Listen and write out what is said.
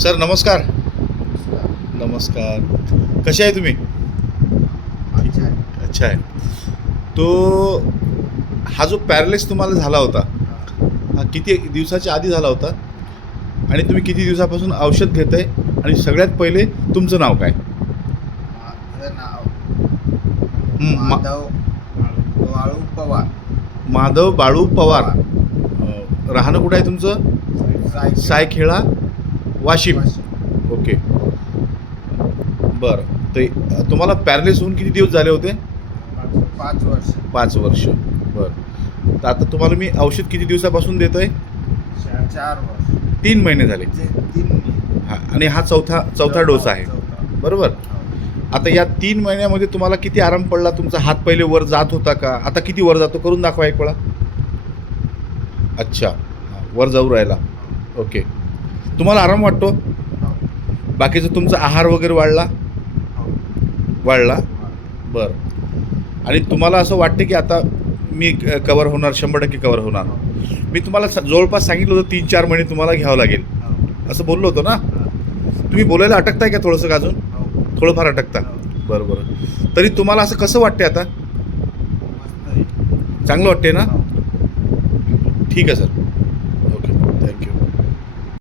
Sir नमस्कार. नमस्कार. कसे आहे तुम्ही? अच्छा आहे. तो हा जो पॅरालिस तुम्हाला झाला होता, हा किती दिवसाच्या आधी झाला होता आणि तुम्ही किती दिवसापासून औषध घेताय? आणि सगळ्यात पहिले तुमचं नाव काय? माझं नाव मा माधव वाळू पवार. माधव बाळू पवार. राहणं कुठं आहे तुमचं? सायखेळा, वाशिम. ओके. बरं. ते तुम्हाला पॅरालिस होऊन किती दिवस झाले होते? 5 वर्ष. 5 वर्ष. बरं. तर आता तुम्हाला मी औषध किती दिवसापासून देतो आहे? 4 वर्ष. 3 महिने झाले. 3 हां. आणि हा चौथा डोस आहे, बरोबर? आता या 3 महिन्यामध्ये तुम्हाला किती आराम पडला? तुमचा हात पहिले वर जात होता का? आता किती वर जातो? करून दाखवा एक वेळा. अच्छा. वर जाऊ राहिला. ओके. तुम्हाला आराम वाटतो? बाकीचं तुमचा आहार वगैरे वाढला? बरं. आणि तुम्हाला असं वाटतं की आता मी कव्हर होणार, 100% कव्हर होणार? मी तुम्हाला जवळपास सांगितलं होतं 3-4 महिने तुम्हाला घ्यावं लागेल, असं बोललो होतो ना? तुम्ही बोलायला अटकताय का थोडंसं का अजून? थोडंफार अटकता? बरं बरं. तरी तुम्हाला असं कसं वाटते आता? चांगलं वाटते ना? ठीक आहे सर.